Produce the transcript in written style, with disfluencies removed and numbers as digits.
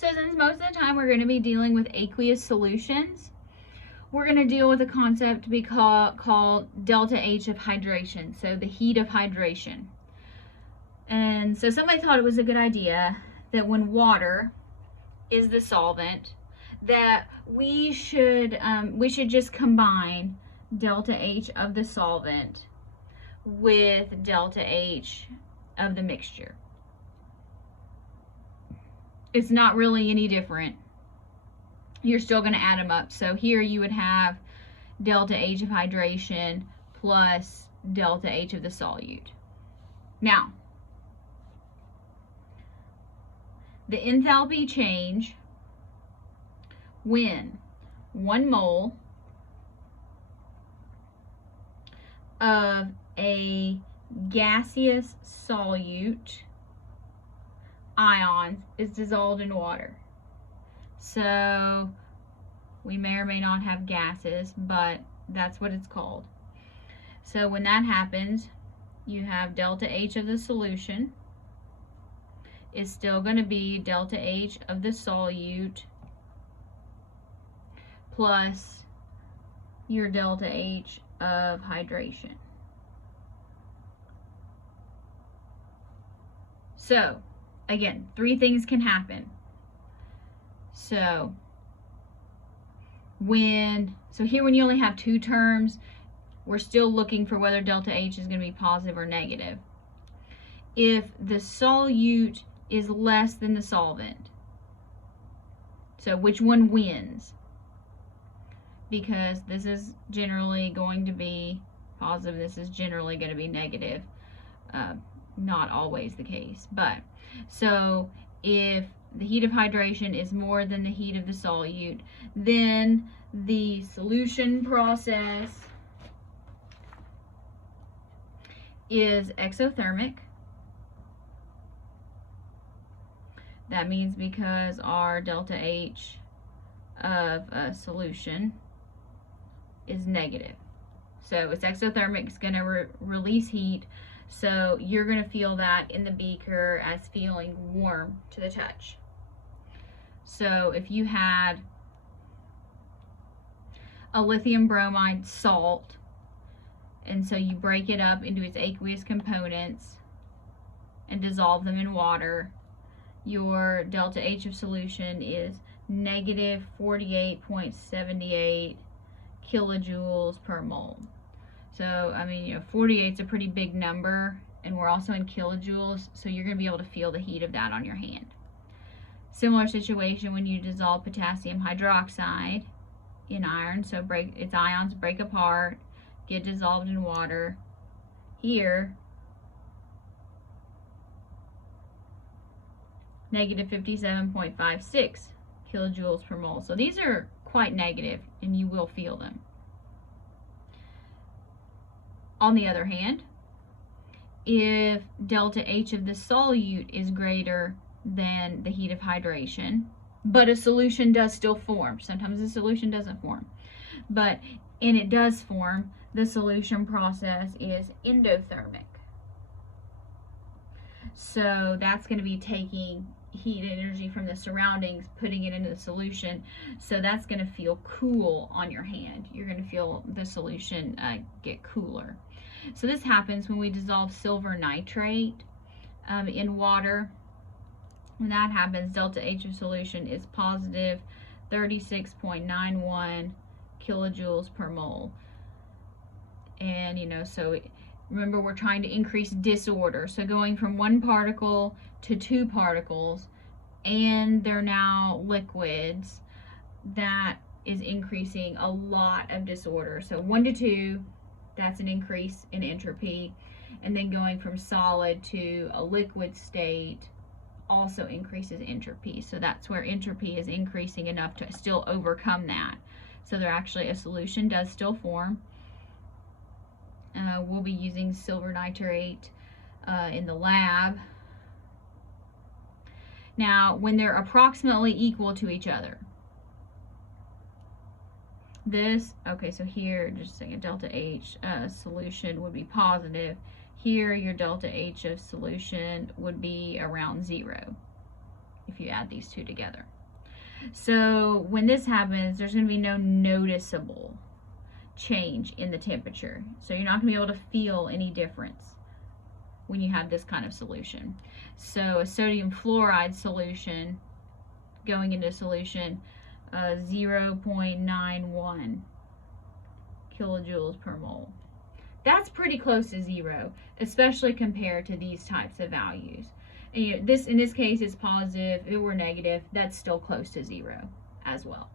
So since most of the time we're going to be dealing with aqueous solutions, we're going to deal with a concept to be called delta H of hydration, so the heat of hydration. And so somebody thought it was a good idea that when water is the solvent, that we should just combine delta H of the solvent with delta H of the mixture. It's not really any different. You're still going to add them up. So here you would have delta H of hydration plus delta H of the solute. Now, the enthalpy change when 1 mole of a gaseous solute ions is dissolved in water. So we may or may not have gases, but that's what it's called. So when that happens, you have delta H of the solution is still going to be delta H of the solute plus your delta H of hydration. So again, 3 things can happen. So here when you only have 2 terms, we're still looking for whether delta H is going to be positive or negative. If the solute is less than the solvent, so which one wins? Because this is generally going to be positive, this is generally going to be negative. Not always the case, but so if the heat of hydration is more than the heat of the solute, then the solution process is exothermic. That means because our delta H of a solution is negative. So it's exothermic, it's going to release heat. So you're going to feel that in the beaker as feeling warm to the touch. So if you had a lithium bromide salt, and so you break it up into its aqueous components and dissolve them in water, your delta H of solution is negative 48.78 kilojoules per mole. So, I mean, 48 is a pretty big number, and we're also in kilojoules, so you're going to be able to feel the heat of that on your hand. Similar situation when you dissolve potassium hydroxide in iron, so its ions break apart, get dissolved in water. Here, negative 57.56 kilojoules per mole. So these are quite negative, and you will feel them. On the other hand, if delta H of the solute is greater than the heat of hydration, but a solution does still form. Sometimes the solution doesn't form, and it does form, the solution process is endothermic. So that's going to be taking heat and energy from the surroundings, putting it into the solution. So that's going to feel cool on your hand. You're going to feel the solution get cooler. So this happens when we dissolve silver nitrate in water. When that happens, delta H of solution is positive 36.91 kilojoules per mole. And so remember, we're trying to increase disorder. So going from 1 particle to 2 particles, and they're now liquids, that is increasing a lot of disorder. So 1 to 2, that's an increase in entropy. And then going from solid to a liquid state also increases entropy. So that's where entropy is increasing enough to still overcome that. So there actually, a solution does still form. We'll be using silver nitrate in the lab. Now, when they're approximately equal to each other, so here, just a second, delta H solution would be positive. Here, your delta H of solution would be around 0. if you add these two together. So when this happens, there's going to be no noticeable change in the temperature. So you're not going to be able to feel any difference when you have this kind of solution. So a sodium fluoride solution going into solution, 0.91 kilojoules per mole. That's pretty close to zero, especially compared to these types of values. And, this in this case is positive. If it were negative, that's still close to zero as well.